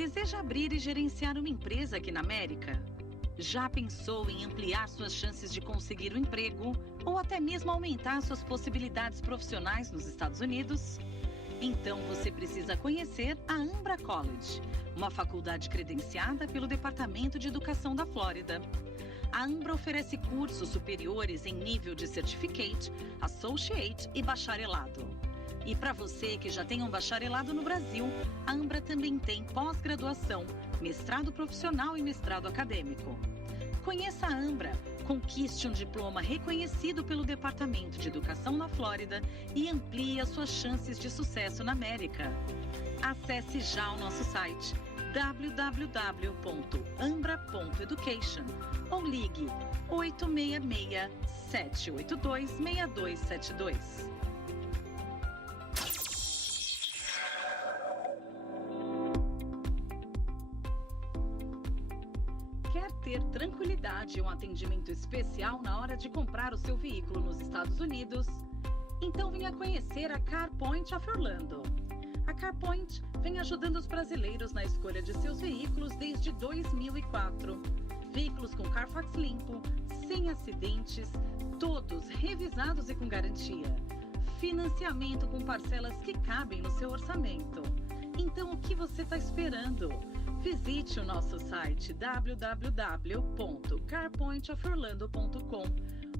Deseja abrir e gerenciar uma empresa aqui na América? Já pensou em ampliar suas chances de conseguir um emprego ou até mesmo aumentar suas possibilidades profissionais nos Estados Unidos? Então você precisa conhecer a Ambra College, uma faculdade credenciada pelo Departamento de Educação da Flórida. A Ambra oferece cursos superiores em nível de Certificate, Associate e Bacharelado. E para você que já tem um bacharelado no Brasil, a Ambra também tem pós-graduação, mestrado profissional e mestrado acadêmico. Conheça a Ambra, conquiste um diploma reconhecido pelo Departamento de Educação na Flórida e amplie as suas chances de sucesso na América. Acesse já o nosso site www.ambra.education ou ligue 866-782-6272. Quer ter tranquilidade e um atendimento especial na hora de comprar o seu veículo nos Estados Unidos? Então venha conhecer a CarPoint of Orlando. A CarPoint vem ajudando os brasileiros na escolha de seus veículos desde 2004. Veículos com Carfax limpo, sem acidentes, todos revisados e com garantia. Financiamento com parcelas que cabem no seu orçamento. Então o que você está esperando? Visite o nosso site www.carpointoforlando.com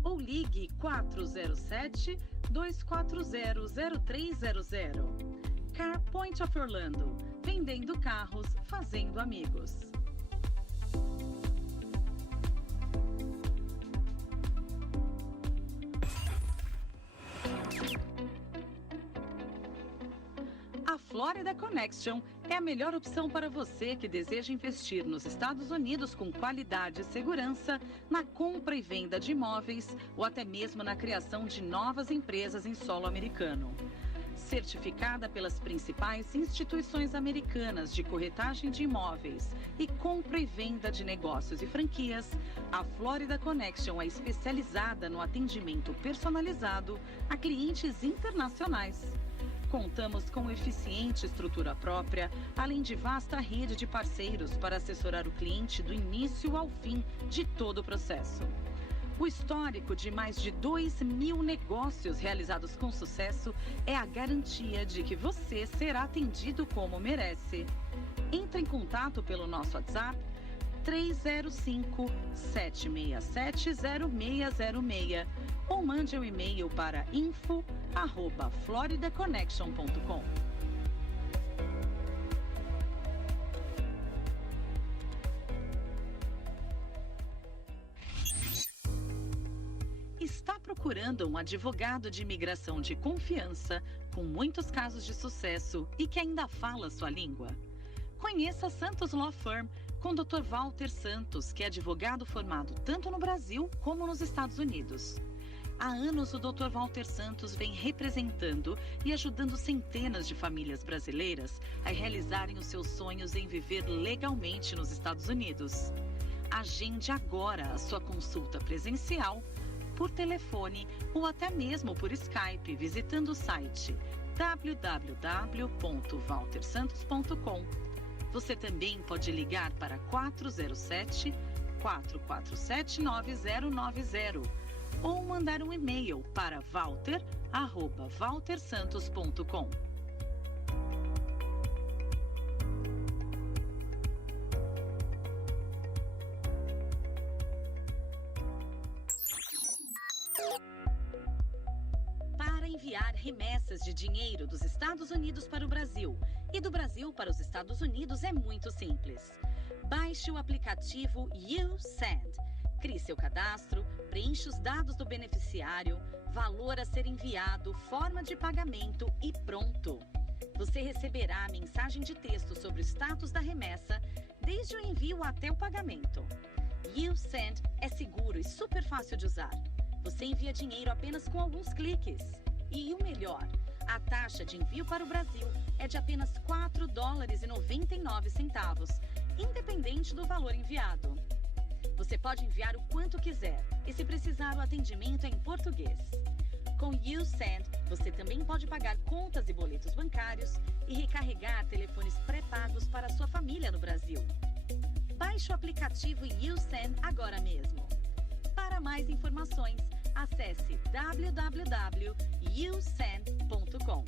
ou ligue 407-240-0300. CarPoint of Orlando, vendendo carros, fazendo amigos. A Florida Connection é a melhor opção para você que deseja investir nos Estados Unidos com qualidade e segurança, na compra e venda de imóveis ou até mesmo na criação de novas empresas em solo americano. Certificada pelas principais instituições americanas de corretagem de imóveis e compra e venda de negócios e franquias, a Florida Connection é especializada no atendimento personalizado a clientes internacionais. Contamos com eficiente estrutura própria, além de vasta rede de parceiros para assessorar o cliente do início ao fim de todo o processo. O histórico de mais de 2.000 negócios realizados com sucesso é a garantia de que você será atendido como merece. Entre em contato pelo nosso WhatsApp 305-767-0606 ou mande um e-mail para info@floridaconnection.com. Está procurando um advogado de imigração de confiança, com muitos casos de sucesso e que ainda fala sua língua? Conheça Santos Law Firm com Dr. Walter Santos, que é advogado formado tanto no Brasil como nos Estados Unidos. Há anos, o Dr. Walter Santos vem representando e ajudando centenas de famílias brasileiras a realizarem os seus sonhos em viver legalmente nos Estados Unidos. Agende agora a sua consulta presencial, por telefone ou até mesmo por Skype, visitando o site www.waltersantos.com. Você também pode ligar para 407-447-9090 ou mandar um e-mail para walter@waltersantos.com. Para enviar remessas de dinheiro dos Estados Unidos para o Brasil e do Brasil para os Estados Unidos é muito simples. Baixe o aplicativo YouSend. Crie seu cadastro, preencha os dados do beneficiário, valor a ser enviado, forma de pagamento e pronto. Você receberá a mensagem de texto sobre o status da remessa, desde o envio até o pagamento. YouSend é seguro e super fácil de usar. Você envia dinheiro apenas com alguns cliques. E o melhor, a taxa de envio para o Brasil é de apenas $4,99, independente do valor enviado. Você pode enviar o quanto quiser e, se precisar, o atendimento é em português. Com YouSend, você também pode pagar contas e boletos bancários e recarregar telefones pré-pagos para a sua família no Brasil. Baixe o aplicativo YouSend agora mesmo. Para mais informações, acesse www.yousend.com.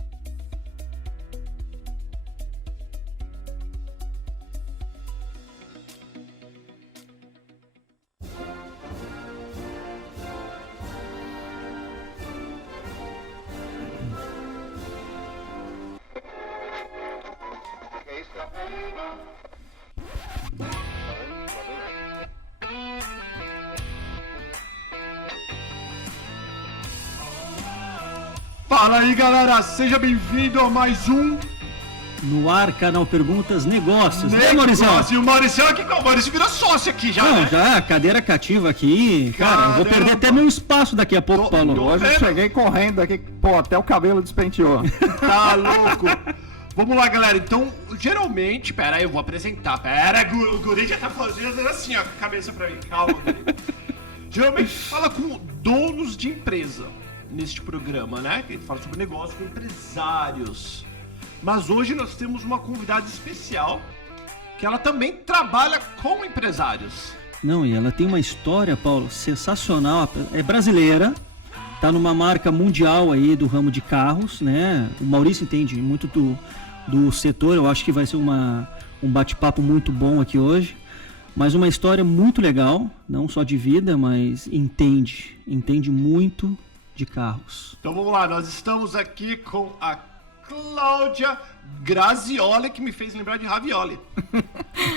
Fala aí, galera, seja bem-vindo a mais um No ar, canal Perguntas Negócios, né, Maurício? E o Maurício aqui, o Maurício virou sócio aqui já, Não, né? já, cadeira cativa aqui. Cara, eu vou perder até meu espaço daqui a pouco, Paulo. Hoje eu cheguei correndo aqui, pô, até o cabelo despenteou. Tá louco. Vamos lá, galera, então, geralmente, pera aí, eu vou apresentar, o guri já tá fazendo assim, ó, com a cabeça pra mim, calma, guri. Geralmente fala com donos de empresa neste programa, né? Que a gente fala sobre negócio com empresários. Mas hoje nós temos uma convidada especial, que ela também trabalha com empresários. Não, e ela tem uma história, Paulo, sensacional. É brasileira, tá numa marca mundial aí do ramo de carros, né? O Maurício entende muito do setor, eu acho que vai ser um bate-papo muito bom aqui hoje. Mas uma história muito legal, não só de vida, mas entende muito de carros. Então vamos lá, nós estamos aqui com a Cláudia Grazioli, que me fez lembrar de ravioli.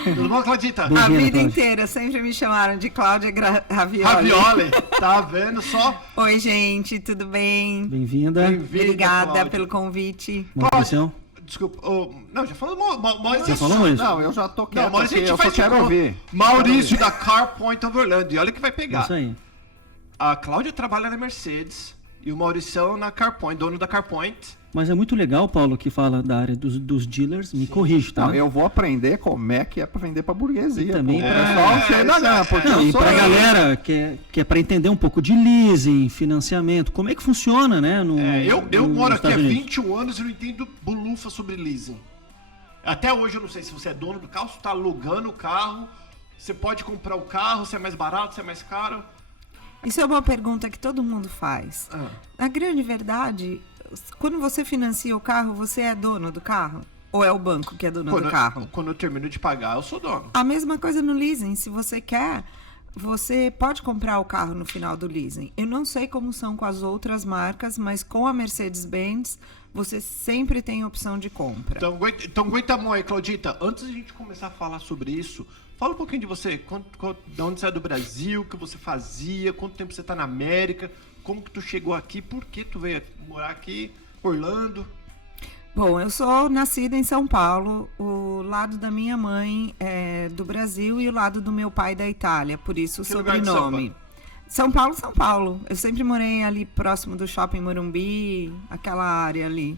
Tudo bom, Claudita? Bom A dia, vida Cláudia. inteira sempre me chamaram de Cláudia Ravioli. Ravioli, tá vendo só? Oi, gente, tudo bem? Bem-vinda. Bem-vinda, Obrigada Cláudia. pelo convite. Maurício. Desculpa, não, já falou Maurício. Já falou, Maurício? Não, eu já tô quieto Não, Maurício, a aqui, gente eu só faz quero ouvir. Maurício da CarPoint of Orlando, e olha que vai pegar. Isso aí. A Cláudia trabalha na Mercedes e o Mauricião na CarPoint, dono da CarPoint. Mas é muito legal, Paulo, que fala da área dos dealers. Me corrige, tá? Não, eu vou aprender como é que é pra vender pra burguesia. E também pô. pra- O pessoal cheio da gana, porque Não, eu e sou... pra galera que é para entender um pouco de leasing, financiamento, como é que funciona, né? Eu moro aqui há Estados Unidos. 21 anos e não entendo bolufa sobre leasing. Até hoje eu não sei se você é dono do carro, se tá alugando o carro, você pode comprar o carro, se é mais barato, se é mais caro. Isso é uma pergunta que todo mundo faz. Ah. Na grande verdade, quando você financia o carro, você é dono do carro? Ou é o banco que é dono do carro? Quando eu termino de pagar, eu sou dono. A mesma coisa no leasing. Se você quer, você pode comprar o carro no final do leasing. Eu não sei como são com as outras marcas, mas com a Mercedes-Benz, você sempre tem opção de compra. Então aguenta a mão aí, Claudita. Antes de a gente começar a falar sobre isso, fala um pouquinho de você. De onde você é do Brasil, o que você fazia, quanto tempo você tá na América, como que tu chegou aqui, por que tu veio morar aqui, Orlando. Bom, eu sou nascida em São Paulo. O lado da minha mãe é do Brasil e o lado do meu pai da Itália, por isso o Que lugar de sobrenome. São Paulo. Eu sempre morei ali próximo do Shopping Morumbi, aquela área ali.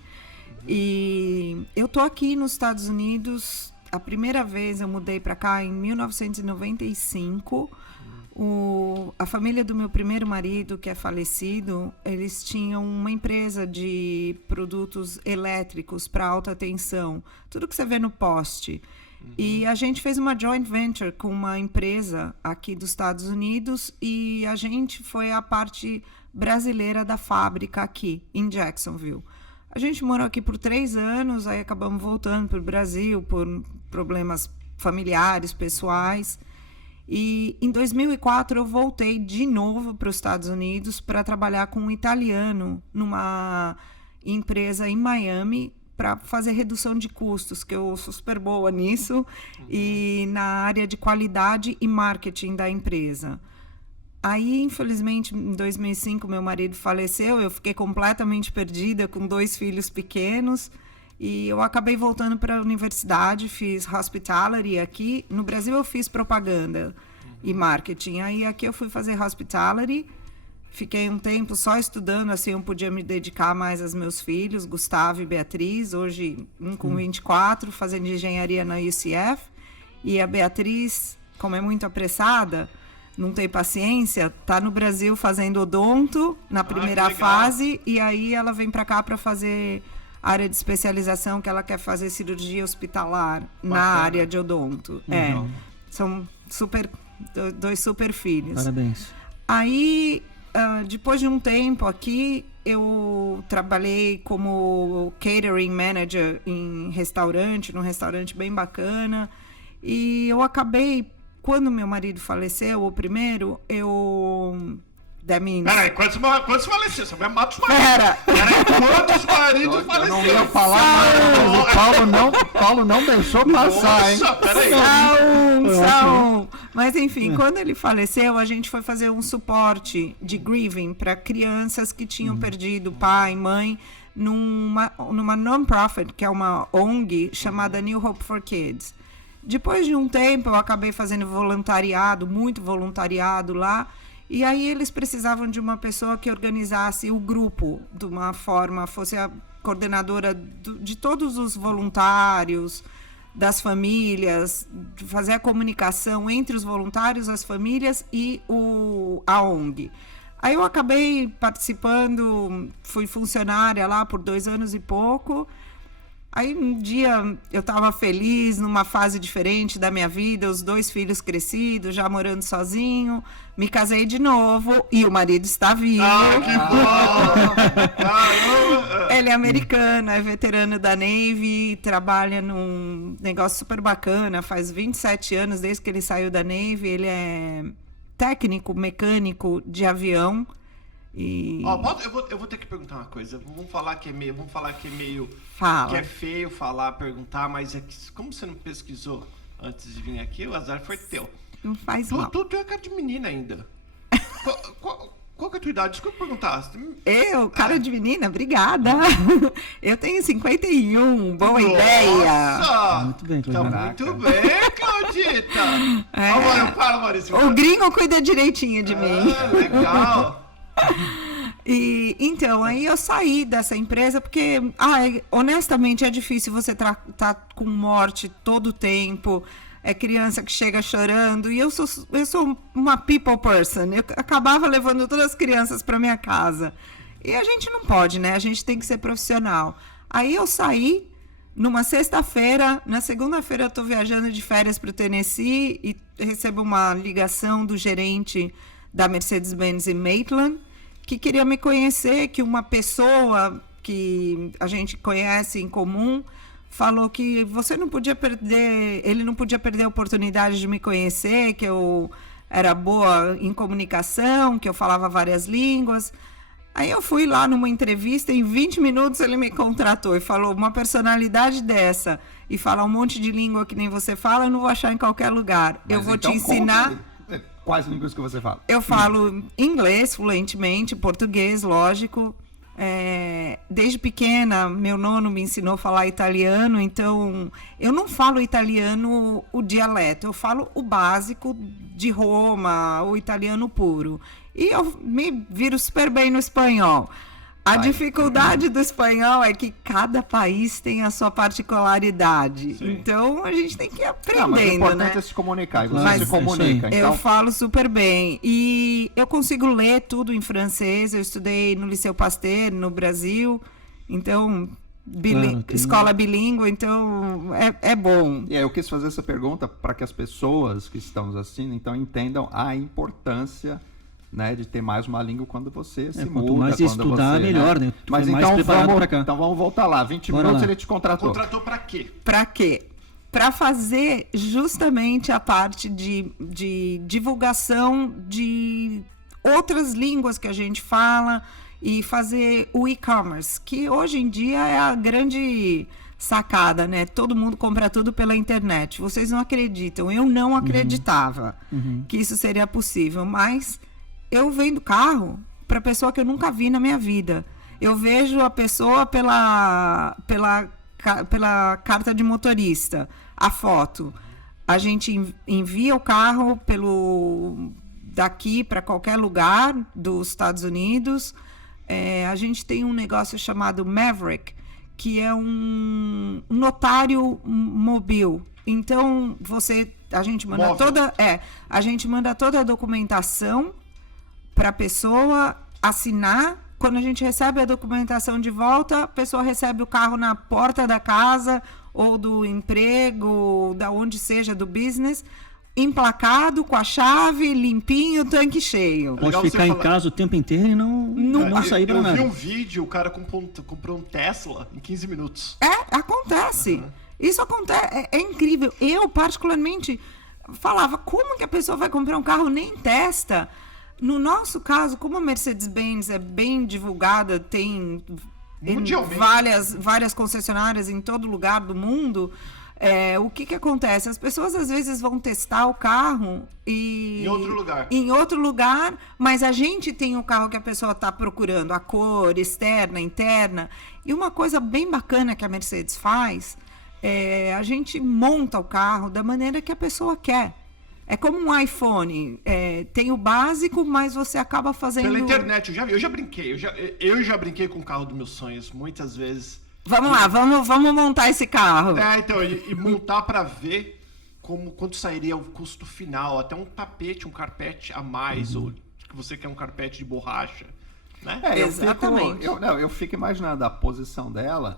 E eu tô aqui nos Estados Unidos. A primeira vez eu mudei para cá em 1995. A família do meu primeiro marido, que é falecido, eles tinham uma empresa de produtos elétricos para alta tensão. Tudo que você vê no poste. E a gente fez uma joint venture com uma empresa aqui dos Estados Unidos e a gente foi a parte brasileira da fábrica aqui, em Jacksonville. A gente morou aqui por 3 anos, aí acabamos voltando para o Brasil por problemas familiares, pessoais. E em 2004 eu voltei de novo para os Estados Unidos para trabalhar com um italiano numa empresa em Miami para fazer redução de custos, que eu sou super boa nisso, e na área de qualidade e marketing da empresa. Aí, infelizmente, em 2005, meu marido faleceu, eu fiquei completamente perdida com 2 filhos pequenos, e eu acabei voltando para a universidade, fiz hospitality aqui. No Brasil eu fiz propaganda e marketing, aí aqui eu fui fazer hospitality. Fiquei um tempo só estudando, assim eu podia me dedicar mais aos meus filhos, Gustavo e Beatriz, hoje um com 24, fazendo engenharia na UCF, e a Beatriz, como é muito apressada, não tem paciência, tá no Brasil fazendo odonto na primeira que legal. fase, e aí ela vem para cá para fazer área de especialização, que ela quer fazer cirurgia hospitalar na área de odonto. São dois super filhos. Parabéns. Aí, depois de um tempo aqui, eu trabalhei como catering manager num restaurante bem bacana, e eu acabei, quando meu marido faleceu, o primeiro, Peraí, quantos faleceram? Você vai matar os maridos. Peraí, quantos maridos faleceram? Eu não ia falar nada, mas o Paulo não deixou passar, hein? Nossa, peraí. São. Mas enfim, quando ele faleceu, a gente foi fazer um suporte de grieving para crianças que tinham perdido pai, mãe, numa non-profit, que é uma ONG chamada New Hope for Kids. Depois de um tempo, eu acabei fazendo muito voluntariado lá. E aí eles precisavam de uma pessoa que organizasse o grupo de uma forma, fosse a coordenadora de todos os voluntários, das famílias, fazer a comunicação entre os voluntários, as famílias e a ONG. Aí eu acabei participando, fui funcionária lá por 2 anos e pouco. Aí um dia eu estava feliz, numa fase diferente da minha vida, os 2 filhos crescidos, já morando sozinho, me casei de novo e o marido está vivo. Que bom! Ele é americano, é veterano da Navy, trabalha num negócio super bacana, faz 27 anos desde que ele saiu da Navy, ele é técnico, mecânico de avião. E... eu vou ter que perguntar uma coisa. Vamos falar que é meio Fala. que é feio falar, perguntar, mas como você não pesquisou antes de vir aqui, o azar foi teu. Não faz mal. Tu é cara de menina ainda. Qual que é a tua idade? Desculpa perguntar. Eu, cara de menina, obrigada. Eu tenho 51, boa Nossa! ideia. Muito bem, Tá Claudita. muito bem, Claudita. Fala, Maurício. O gringo cuida direitinho de mim. Legal. E então, aí eu saí dessa empresa porque, honestamente, é difícil você tá com morte todo o tempo. É criança que chega chorando. E eu sou uma people person. Eu acabava levando todas as crianças para minha casa. E a gente não pode, né? A gente tem que ser profissional. Aí eu saí numa sexta-feira. Na segunda-feira eu tô viajando de férias para o Tennessee e recebo uma ligação do gerente da Mercedes-Benz em Maitland, que queria me conhecer, que uma pessoa que a gente conhece em comum falou que ele não podia perder a oportunidade de me conhecer, que eu era boa em comunicação, que eu falava várias línguas. Aí eu fui lá numa entrevista, em 20 minutos ele me contratou e falou, uma personalidade dessa e falar um monte de língua que nem você fala, eu não vou achar em qualquer lugar. Mas eu vou então te ensinar... Quais línguas que você fala? Eu falo inglês fluentemente, português, lógico. Desde pequena, meu nono me ensinou a falar italiano, então eu não falo italiano o dialeto, eu falo o básico de Roma, o italiano puro. E eu me viro super bem no espanhol. A dificuldade do espanhol é que cada país tem a sua particularidade. Sim. Então, a gente tem que ir aprendendo, mas o importante né? é se comunicar. E você Mas se comunica. eu falo super bem. E eu consigo ler tudo em francês. Eu estudei no Liceu Pasteur, no Brasil. Então, escola bilíngue. Então, é bom. E aí eu quis fazer essa pergunta para que as pessoas que estão nos assistindo, então, entendam a importância... né, de ter mais uma língua quando você se muda. Quanto mais estudar, melhor, né? Mas mais então preparado pra cá. Então vamos voltar lá. 20 Bora minutos lá. ele te contratou. Contratou pra quê? Para quê? Para fazer justamente a parte de divulgação de outras línguas que a gente fala e fazer o e-commerce, que hoje em dia é a grande sacada, né? Todo mundo compra tudo pela internet. Vocês não acreditam. Eu não acreditava que isso seria possível, mas eu vendo carro para pessoa que eu nunca vi na minha vida. Eu vejo a pessoa pela carta de motorista, a foto. A gente envia o carro daqui para qualquer lugar dos Estados Unidos. A gente tem um negócio chamado Maverick, que é um notário móvel. Então, a gente manda a gente manda toda a documentação para a pessoa assinar. Quando a gente recebe a documentação de volta, a pessoa recebe o carro na porta da casa ou do emprego, ou da onde seja, do business, emplacado, com a chave, limpinho, tanque cheio. Pode ficar em casa o tempo inteiro e não sair para nada. Eu vi um vídeo, o cara comprou um Tesla em 15 minutos. Acontece. Isso acontece, é incrível. Eu, particularmente, falava, como que a pessoa vai comprar um carro, nem testa? No nosso caso, como a Mercedes-Benz é bem divulgada, tem várias concessionárias em todo lugar do mundo, o que acontece? As pessoas às vezes vão testar o carro em outro lugar, mas a gente tem o carro que a pessoa está procurando, a cor, externa, interna. E uma coisa bem bacana que a Mercedes faz a gente monta o carro da maneira que a pessoa quer. É como um iPhone, tem o básico, mas você acaba fazendo... Pela internet, eu já brinquei, eu já brinquei com o carro dos meus sonhos, muitas vezes. Vamos lá, vamos montar esse carro. Então, e montar para ver quanto sairia o custo final, até um tapete, um carpete a mais, ou que você quer um carpete de borracha, né? Exatamente. Eu fico imaginando a posição dela...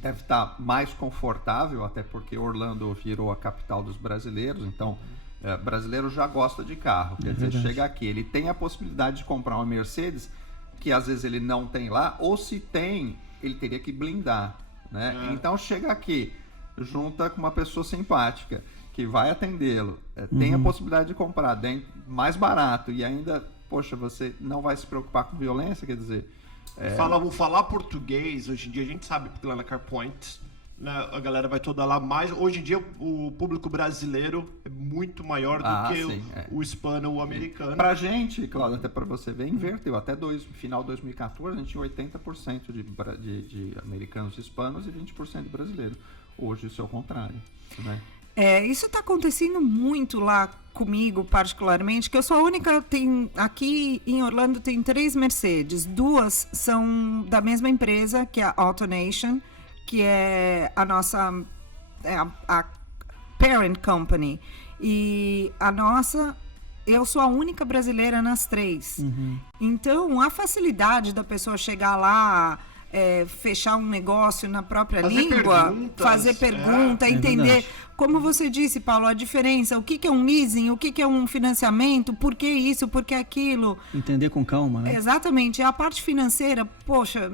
deve estar mais confortável, até porque Orlando virou a capital dos brasileiros, então brasileiro já gosta de carro. Quer dizer, chega aqui, ele tem a possibilidade de comprar uma Mercedes, que às vezes ele não tem lá, ou se tem, ele teria que blindar, né? Então chega aqui, junta com uma pessoa simpática, que vai atendê-lo, tem a possibilidade de comprar mais barato, e ainda, poxa, você não vai se preocupar com violência, quer dizer... Falar português, hoje em dia a gente sabe, porque lá na CarPoint, né, a galera vai toda lá mais. Hoje em dia o público brasileiro é muito maior do que o hispano ou o americano. Pra gente, Cláudio, até pra você ver, inverteu. Até final de 2014 a gente tinha 80% de americanos hispanos e 20% de brasileiros. Hoje isso é o contrário, né? Isso está acontecendo muito lá comigo, particularmente, que eu sou a única, aqui em Orlando tem 3 Mercedes, 2 são da mesma empresa, que é a AutoNation, que é a nossa a parent company, e a nossa, eu sou a única brasileira nas 3. Então, a facilidade da pessoa chegar lá, fechar um negócio na própria língua, fazer pergunta, entender, como você disse, Paulo, a diferença, o que é um leasing, o que é um financiamento, por que isso, por que aquilo. Entender com calma, né? Exatamente. A parte financeira, poxa,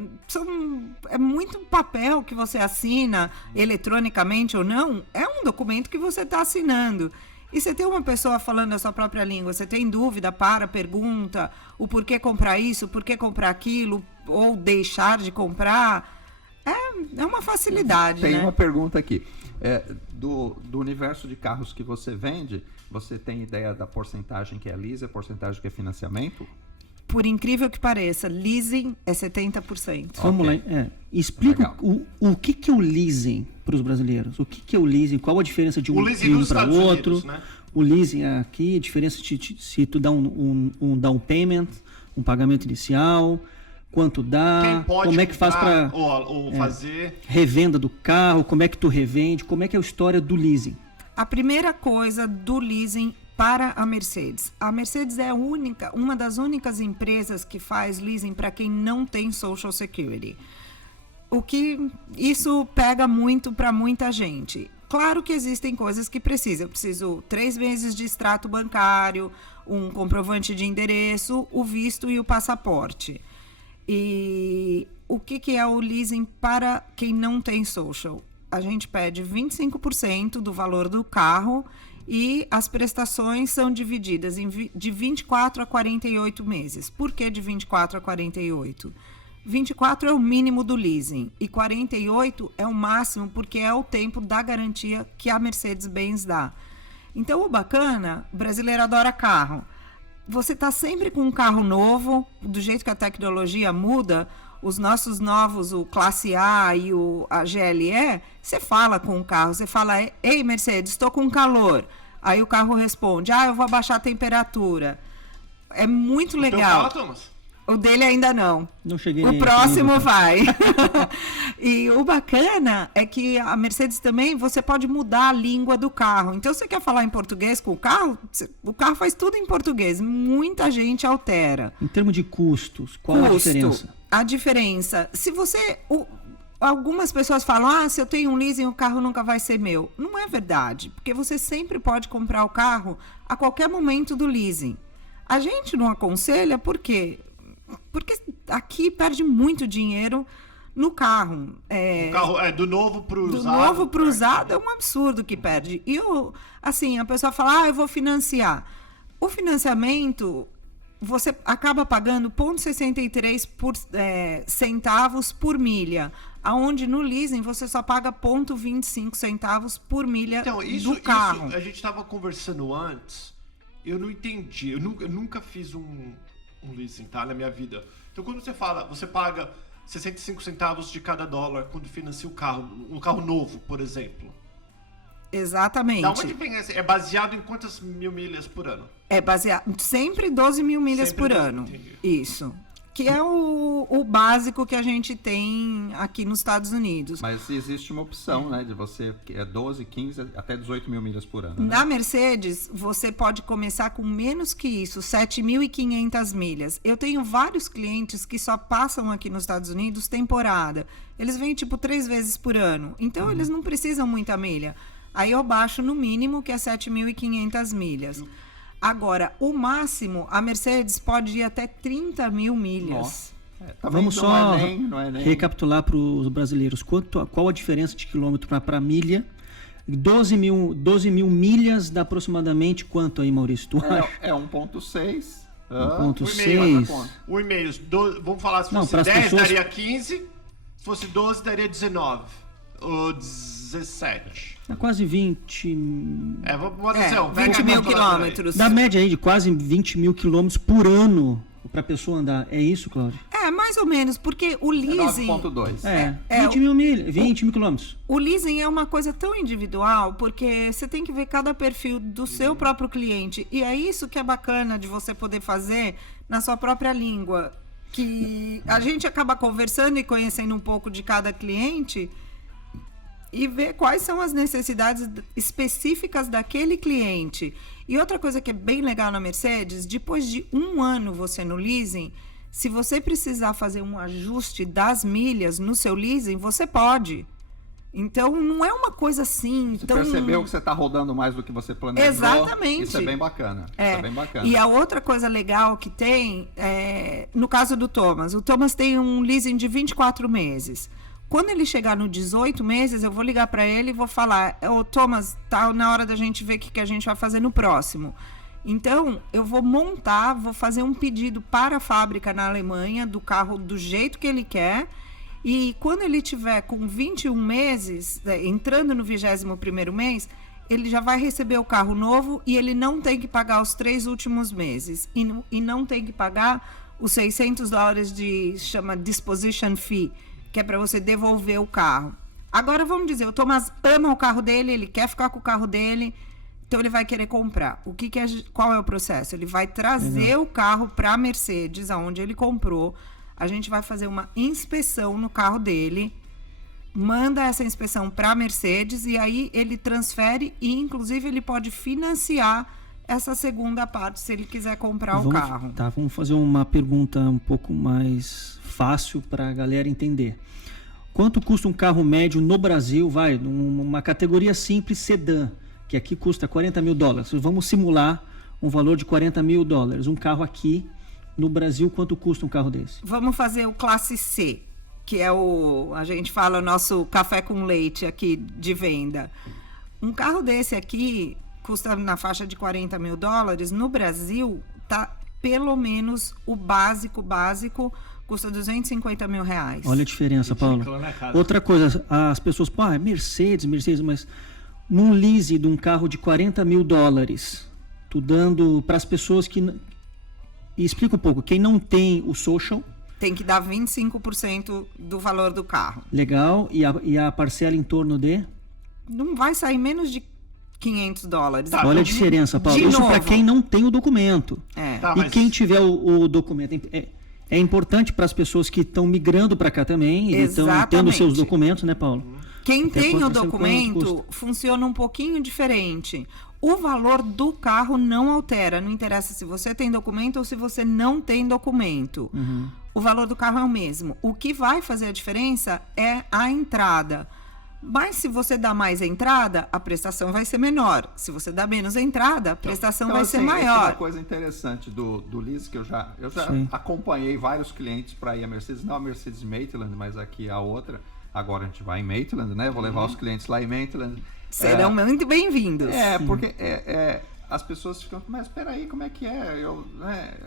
é muito papel que você assina, eletronicamente ou não, é um documento que você está assinando. E você tem uma pessoa falando a sua própria língua, você tem dúvida, pergunta, o porquê comprar isso, o porquê comprar aquilo, ou deixar de comprar, é uma facilidade, Tem né? uma pergunta aqui. Do universo de carros que você vende, você tem ideia da porcentagem que é lease, a porcentagem que é financiamento? Por incrível que pareça, leasing é 70%. Vamos lá. Explica o que é o leasing para os brasileiros. O que é o leasing? Qual a diferença de um para o outro? Unidos, né? O leasing aqui, a diferença se tu dá um down payment, um pagamento inicial, quanto dá, como é que faz para fazer revenda do carro, como é que tu revende, como é que é a história do leasing? A primeira coisa do leasing para a Mercedes. A Mercedes é uma das únicas empresas que faz leasing para quem não tem Social Security. Isso pega muito para muita gente. Claro que existem coisas que precisam. Eu preciso 3 meses de extrato bancário, um comprovante de endereço, o visto e o passaporte. E o que é o leasing para quem não tem social? A gente pede 25% do valor do carro e as prestações são divididas de 24 a 48 meses. Por que de 24 a 48? 24 é o mínimo do leasing e 48 é o máximo, porque é o tempo da garantia que a Mercedes-Benz dá. Então, o bacana, o brasileiro adora carro. Você está sempre com um carro novo, do jeito que a tecnologia muda, os nossos novos, o Classe A e a GLE, você fala com o carro, você fala, ei Mercedes, estou com calor. Aí o carro responde, eu vou abaixar a temperatura. É muito legal. Então fala, Thomas. O dele ainda não. Não cheguei O nem próximo nível, tá? vai. E o bacana é que a Mercedes também, você pode mudar a língua do carro. Então, você quer falar em português com o carro faz tudo em português. Muita gente altera. Em termos de custos, qual a diferença? A diferença, se você... Algumas pessoas falam, se eu tenho um leasing, o carro nunca vai ser meu. Não é verdade, porque você sempre pode comprar o carro a qualquer momento do leasing. A gente não aconselha, por quê? Porque aqui perde muito dinheiro no carro. O carro do novo para o usado. Do novo para o usado é um absurdo que perde. E assim, a pessoa fala, eu vou financiar. O financiamento, você acaba pagando 0,63 centavos por milha, aonde no leasing você só paga 0,25 centavos por milha do carro. Isso, a gente estava conversando antes, eu não entendi. Eu nunca fiz um leasing, tá, na minha vida. Então, quando você fala, você paga 65 centavos de cada dólar quando financia um carro novo, por exemplo. Exatamente. Da onde vem esse? É baseado em quantas mil milhas por ano? É baseado sempre 12 mil milhas por ano. Entendi. Isso. Que é o básico que a gente tem aqui nos Estados Unidos. Mas existe uma opção, né? De você, que é 12, 15, até 18 mil milhas por ano. Né? Na Mercedes, você pode começar com menos que isso, 7.500 milhas. Eu tenho vários clientes que só passam aqui nos Estados Unidos temporada. Eles vêm, 3 vezes por ano. Então, eles não precisam muita milha. Aí eu baixo no mínimo, que é 7.500 milhas. Agora, o máximo, a Mercedes pode ir até 30 mil milhas. Vamos só recapitular para os brasileiros. Qual a diferença de quilômetro para milha? 12 mil milhas dá aproximadamente quanto aí, Maurício? Tu acha? É 1,6. 1,6. 1,5. Vamos falar, se fosse 10 pessoas... daria 15, se fosse 12 daria 19. Ou 17. É quase 20... vamos dizer, 20 mil quilômetros. Da média aí de quase 20 mil quilômetros por ano para a pessoa andar. É isso, Cláudio? Mais ou menos, porque o leasing... 9,2. 20 mil milhas, 20 mil quilômetros. O leasing é uma coisa tão individual, porque você tem que ver cada perfil do seu próprio cliente. E é isso que é bacana de você poder fazer na sua própria língua. Que a gente acaba conversando e conhecendo um pouco de cada cliente... e ver quais são as necessidades específicas daquele cliente. E outra coisa que é bem legal na Mercedes, depois de 1 ano você no leasing, se você precisar fazer um ajuste das milhas no seu leasing, você pode. Então, não é uma coisa assim... Você percebeu que você está rodando mais do que você planejou? Exatamente. Isso é bem bacana. Isso é bem bacana. E a outra coisa legal que tem, no caso do Thomas, o Thomas tem um leasing de 24 meses. Quando ele chegar no 18 meses, eu vou ligar para ele e vou falar, Thomas, tá na hora da gente ver o que a gente vai fazer no próximo. Então, eu vou vou fazer um pedido para a fábrica na Alemanha do carro do jeito que ele quer. E quando ele tiver com 21 meses, entrando no 21º mês, ele já vai receber o carro novo e ele não tem que pagar os 3 últimos meses. E não tem que pagar os $600 chama disposition fee, que é para você devolver o carro. Agora, vamos dizer, o Thomas ama o carro dele, ele quer ficar com o carro dele, então ele vai querer comprar. Qual é o processo? Ele vai trazer o carro para a Mercedes, aonde ele comprou. A gente vai fazer uma inspeção no carro dele, manda essa inspeção para a Mercedes e aí ele transfere e, inclusive, ele pode financiar essa segunda parte se ele quiser comprar o carro. Tá, vamos fazer uma pergunta um pouco mais fácil para a galera entender. Quanto custa um carro médio no Brasil, numa categoria simples sedã, que aqui custa $40 mil. Vamos simular um valor de $40 mil. Um carro aqui no Brasil, quanto custa um carro desse? Vamos fazer o classe C, que é a gente fala o nosso café com leite aqui de venda. Um carro desse aqui custa na faixa de $40 mil. No Brasil, tá pelo menos o básico custa R$250 mil. Olha a diferença, Paulo. Outra coisa, as pessoas, Mercedes, mas num lease de um carro de $40 mil, tu dando para as pessoas que... E explica um pouco, quem não tem o social... Tem que dar 25% do valor do carro. Legal, e a parcela em torno de? Não vai sair menos de $500. Olha a diferença, Paulo. Isso para quem não tem o documento. É. E quem tiver o documento... É importante para as pessoas que estão migrando para cá também e estão tendo seus documentos, né, Paulo? Quem Até tem o quanto documento funciona um pouquinho diferente. O valor do carro não altera, não interessa se você tem documento ou se você não tem documento. O valor do carro é o mesmo. O que vai fazer a diferença é a entrada. Mas se você dá mais entrada, a prestação vai ser menor. Se você dá menos entrada, a prestação vai ser maior. Essa é uma coisa interessante do lease, que eu já acompanhei vários clientes para ir a Mercedes, não a Mercedes Maitland, mas aqui a outra. Agora a gente vai em Maitland, né? Vou levar os clientes lá em Maitland. Serão muito bem-vindos. Porque as pessoas ficam, mas espera aí, como é que é?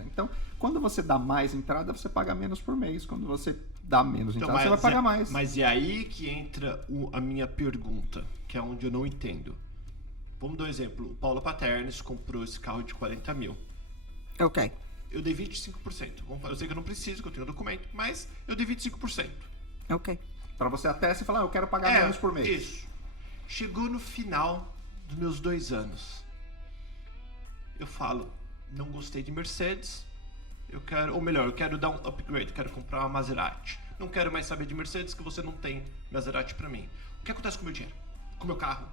Então, quando você dá mais entrada, você paga menos por mês. Quando você dá menos entrada, você vai pagar mais. Mas é aí que entra a minha pergunta, que é onde eu não entendo. Vamos dar um exemplo. O Paulo Paternes comprou esse carro de 40 mil. Ok. Eu dei 25%. Eu sei que eu não preciso, que eu tenho documento, mas eu dei 25%. Ok. Para você até se falar, eu quero pagar menos por mês. Isso. Chegou no final dos meus 2 anos. Eu falo, não gostei de Mercedes, eu quero dar um upgrade, quero comprar uma Maserati. Não quero mais saber de Mercedes, que você não tem Maserati pra mim. O que acontece com o meu dinheiro? Com o meu carro?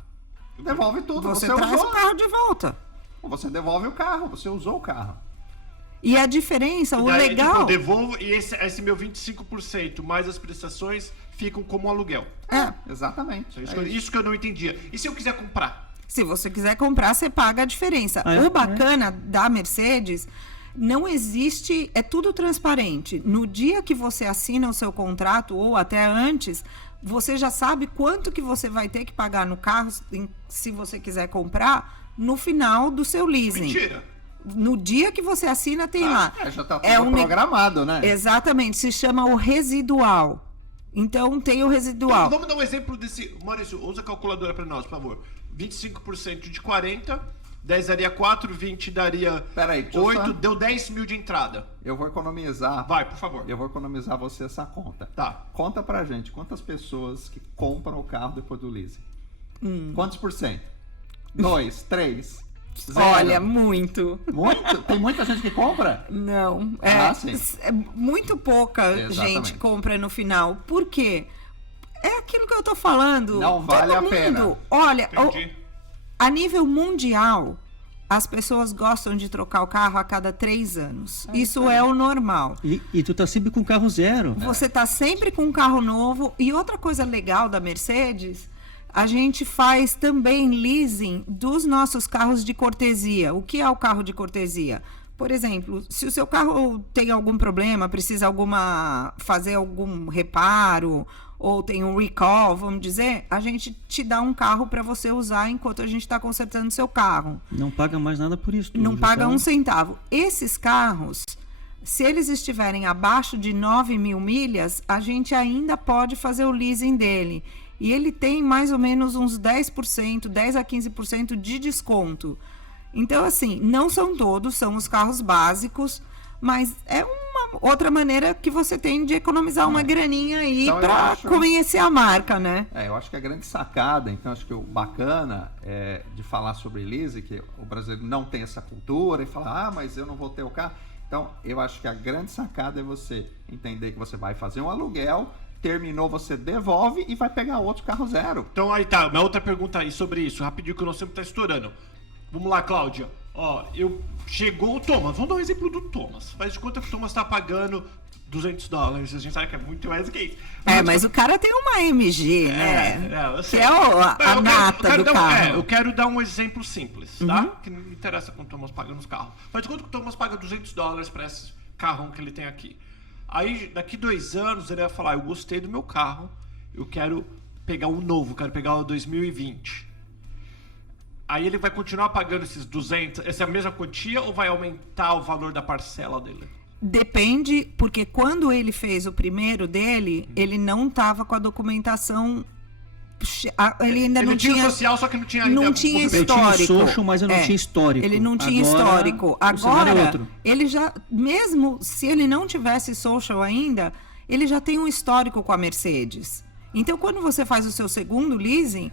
Devolve tudo, Você traz usou. o carro de volta. Você devolve o carro, você usou o carro. E a diferença, o daí, legal... eu devolvo e esse meu 25% mais as prestações ficam como aluguel. Exatamente. Isso que eu não entendia. E se eu quiser comprar? Se você quiser comprar, você paga a diferença. O bacana da Mercedes, não existe, é tudo transparente. No dia que você assina o seu contrato, ou até antes, você já sabe quanto que você vai ter que pagar no carro, se você quiser comprar, no final do seu leasing. Mentira! No dia que você assina, tem lá. Já está tudo programado, né? Exatamente, se chama o residual. Então, tem o residual. Vamos dar um exemplo desse... Maurício, usa a calculadora para nós, por favor. 25% de 40, 10 daria 4, 20 daria 8, deu 10 mil de entrada. Eu vou economizar. Vai, por favor. Eu vou economizar você essa conta. Tá. Conta pra gente, quantas pessoas que compram o carro depois do leasing? Quantos por cento? 2, 3, 0? Olha, muito. Muito? Tem muita gente que compra? Não. Sim. Muito pouca gente compra no final. Por quê? É aquilo que eu tô falando. Não vale a pena. Olha, Entendi. a nível mundial, as pessoas gostam de trocar o carro a cada 3 anos. Isso é o normal. E tu tá sempre com carro zero. Você tá sempre com um carro novo. E outra coisa legal da Mercedes, a gente faz também leasing dos nossos carros de cortesia. O que é o carro de cortesia? Por exemplo, se o seu carro tem algum problema, precisa fazer algum reparo, ou tem um recall, vamos dizer, a gente te dá um carro para você usar enquanto a gente está consertando seu carro. Não paga mais nada por isso. Não paga um centavo. Esses carros, se eles estiverem abaixo de 9 mil milhas, a gente ainda pode fazer o leasing dele. E ele tem mais ou menos uns 10%, 10 a 15% de desconto. Então, assim, não são todos, são os carros básicos, mas é uma outra maneira que você tem de economizar uma graninha aí então, para conhecer a marca, né? Eu acho que a grande sacada, então acho que o bacana de falar sobre leasing, que o brasileiro não tem essa cultura e fala, mas eu não vou ter o carro. Então, eu acho que a grande sacada é você entender que você vai fazer um aluguel, terminou, você devolve e vai pegar outro carro zero. Então aí tá, uma outra pergunta aí sobre isso, rapidinho, que o nosso tempo tá estourando. Vamos lá, Cláudia. Chegou o Thomas, vamos dar um exemplo do Thomas. Faz de conta que o Thomas tá pagando $200, a gente sabe que é muito mais do que isso. Mas o cara tem uma AMG, né? Eu sei. Que é a nata do carro. Eu quero dar um exemplo simples, tá? Que não me interessa quanto o Thomas paga nos carros. Faz de conta que o Thomas paga $200 para esse carrão que ele tem aqui. Aí, daqui 2 anos, ele vai falar, eu gostei do meu carro, eu quero pegar um novo, quero pegar o 2020. Aí ele vai continuar pagando esses 200, essa é a mesma quantia, ou vai aumentar o valor da parcela dele? Depende, porque quando ele fez o primeiro dele, ele não estava com a documentação... Ele ainda não tinha social, só que não tinha ainda. Não tinha histórico. Eu tinha social, mas eu não tinha histórico. Ele não tinha histórico. Agora, ele já, mesmo se ele não tivesse social ainda, ele já tem um histórico com a Mercedes. Então, quando você faz o seu segundo leasing,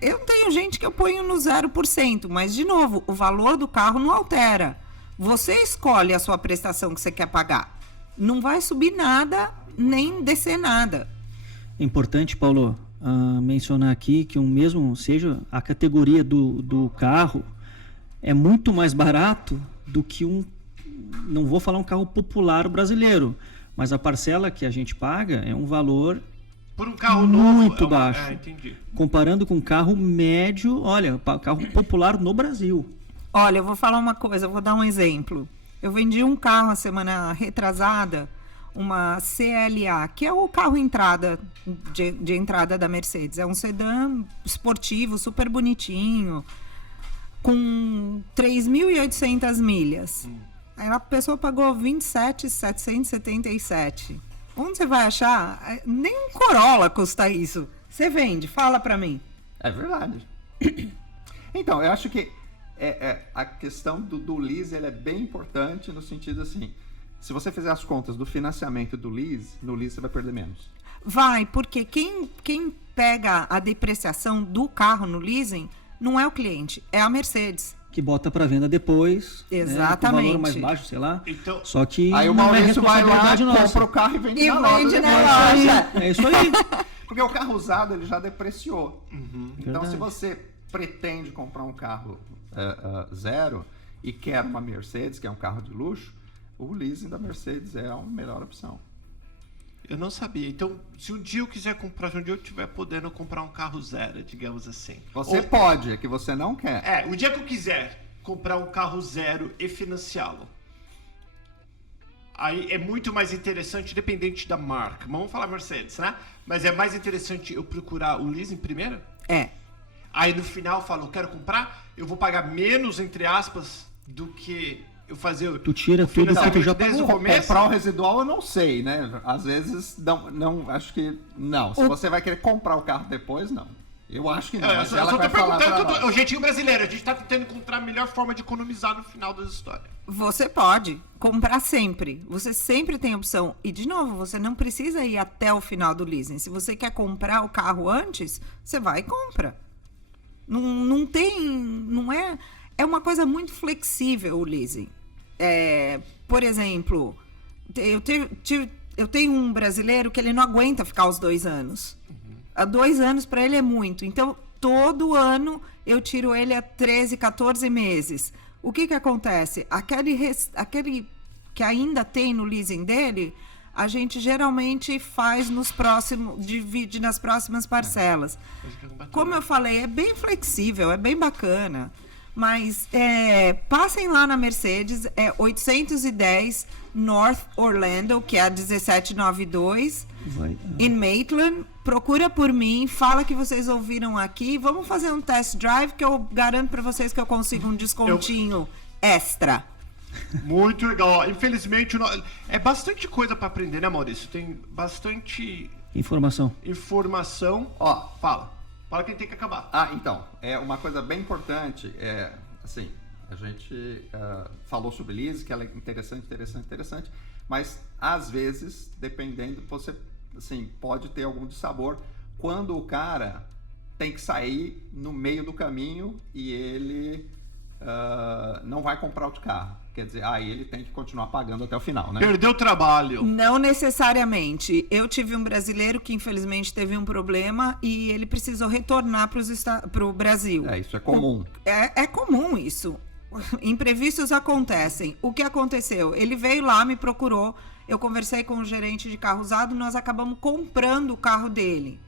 eu tenho gente que eu ponho no 0%, mas, de novo, o valor do carro não altera. Você escolhe a sua prestação que você quer pagar. Não vai subir nada, nem descer nada. É importante, Paulo, mencionar aqui que seja a categoria do carro, é muito mais barato do que não vou falar um carro popular brasileiro, mas a parcela que a gente paga é um valor por um carro muito novo, baixo. Entendi. Comparando com um carro médio, olha, carro popular no Brasil. Olha, eu vou falar uma coisa, eu vou dar um exemplo. Eu vendi um carro a semana retrasada, uma CLA, que é o carro de entrada da Mercedes. É um sedã esportivo, super bonitinho, com 3.800 milhas. Aí a pessoa pagou 27.777. Onde você vai achar? Nem um Corolla custa isso. Você vende, fala pra mim. É verdade. Então, eu acho que a questão do lease ela é bem importante no sentido assim, se você fizer as contas do financiamento do lease, no lease você vai perder menos. Vai, porque quem pega a depreciação do carro no leasing não é o cliente, é a Mercedes. Que bota para venda depois. Exatamente. Né, com valor mais baixo, sei lá. Então, só que aí o não é Maurício vai lá, responsabilidade nossa. compra o carro e vende E na loja. vende na depois. loja. É isso aí. Porque o carro usado ele já depreciou. Então, Verdade. se você pretende comprar um carro zero e quer uma Mercedes, que é um carro de luxo, o leasing da Mercedes é a melhor opção. eu não sabia. Então, se um dia eu quiser comprar, se um dia eu estiver podendo comprar um carro zero, digamos assim. Você pode, é que você não quer. O dia que eu quiser comprar um carro zero e financiá-lo, aí é muito mais interessante, dependente da marca. Vamos falar Mercedes, né? Mas é mais interessante eu procurar o leasing primeiro? É. Aí no final eu falo, eu quero comprar, eu vou pagar menos, entre aspas, do que eu fazer Tu tira o tudo que tu já desde o pagou. começo. Comprar o residual eu não sei, né? Às vezes, não acho que não. Se você vai querer comprar o carro depois, não. Eu acho que não, mas eu ela só vai tô falar perguntando, pra nós. o jeitinho brasileiro, a gente tá tentando encontrar a melhor forma de economizar no final das histórias. Você pode comprar sempre. Você sempre tem opção. E, de novo, você não precisa ir até o final do leasing. Se você quer comprar o carro antes, você vai e compra. Não tem... Não é... É uma coisa muito flexível o leasing. Por exemplo, eu tenho um brasileiro que ele não aguenta ficar os 2 anos. 2 anos para ele é muito. Então, todo ano eu tiro ele a 13, 14 meses. O que acontece? Aquele que ainda tem no leasing dele, a gente geralmente faz divide nas próximas parcelas. Como eu falei, é bem flexível, é bem bacana. Mas passem lá na Mercedes, 810 North Orlando, que é a 1792, em Maitland. Procura por mim, fala que vocês ouviram aqui. Vamos fazer um test drive que eu garanto para vocês que eu consigo um descontinho extra. Muito legal. Infelizmente, é bastante coisa para aprender, né, Maurício? Tem bastante Informação. Ó, Fala que tem que acabar. Então, uma coisa bem importante, assim, a gente falou sobre lease, que ela é interessante, mas às vezes, dependendo, você, assim, pode ter algum dissabor quando o cara tem que sair no meio do caminho e ele não vai comprar outro carro. Quer dizer, aí ele tem que continuar pagando até o final, né? Perdeu o trabalho. Não necessariamente. Eu tive um brasileiro que infelizmente teve um problema e ele precisou retornar para o Brasil. Isso é comum. É comum isso. Imprevistos acontecem. O que aconteceu? Ele veio lá, me procurou, eu conversei com o gerente de carro usado, nós acabamos comprando o carro dele.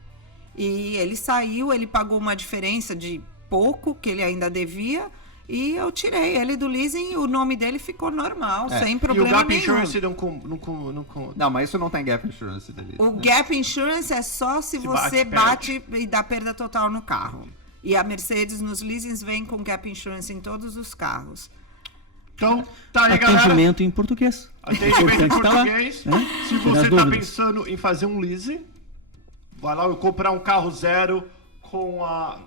E ele saiu, ele pagou uma diferença de pouco, que ele ainda devia, e eu tirei ele do leasing e o nome dele ficou normal, sem problema nenhum. E o Gap nenhum. Insurance não... Não, mas isso não tem Gap Insurance dele. O Gap Insurance é só se você bate e dá perda total no carro. E a Mercedes nos leasings vem com Gap Insurance em todos os carros. Então, tá aí, galera. Atendimento em português. Atendimento em Tá lá, português. né? Se Tirar você as tá dúvidas. pensando em fazer um leasing, vai lá comprar um carro zero com a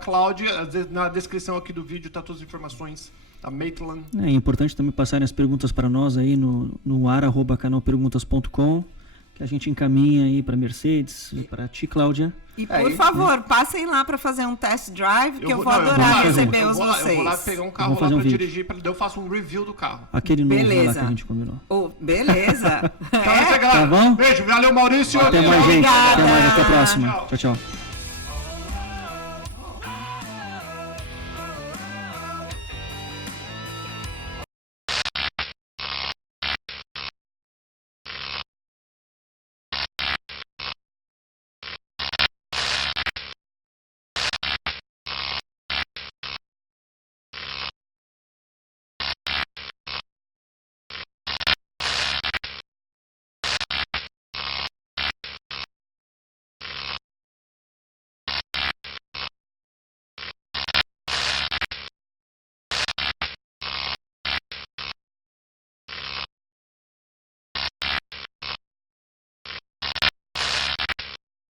Cláudia. Na descrição aqui do vídeo tá todas as informações da Maitland. É importante também passarem as perguntas para nós aí no ar@canalperguntas.com, que a gente encaminha aí para Mercedes, para ti, Cláudia. E por favor, passem lá para fazer um test drive, que eu vou não, adorar eu vou receber Eu vou lá vocês. pegar um carro Vamos lá fazer pra um vídeo. dirigir, eu faço um review do carro. Aquele novo lá Beleza. que a gente combinou. Beleza. Então é isso aí, galera. Tá bom? Beijo, valeu, Maurício. Até mais, gente. Obrigada. Até mais, até a próxima. Tchau. Tchau, tchau.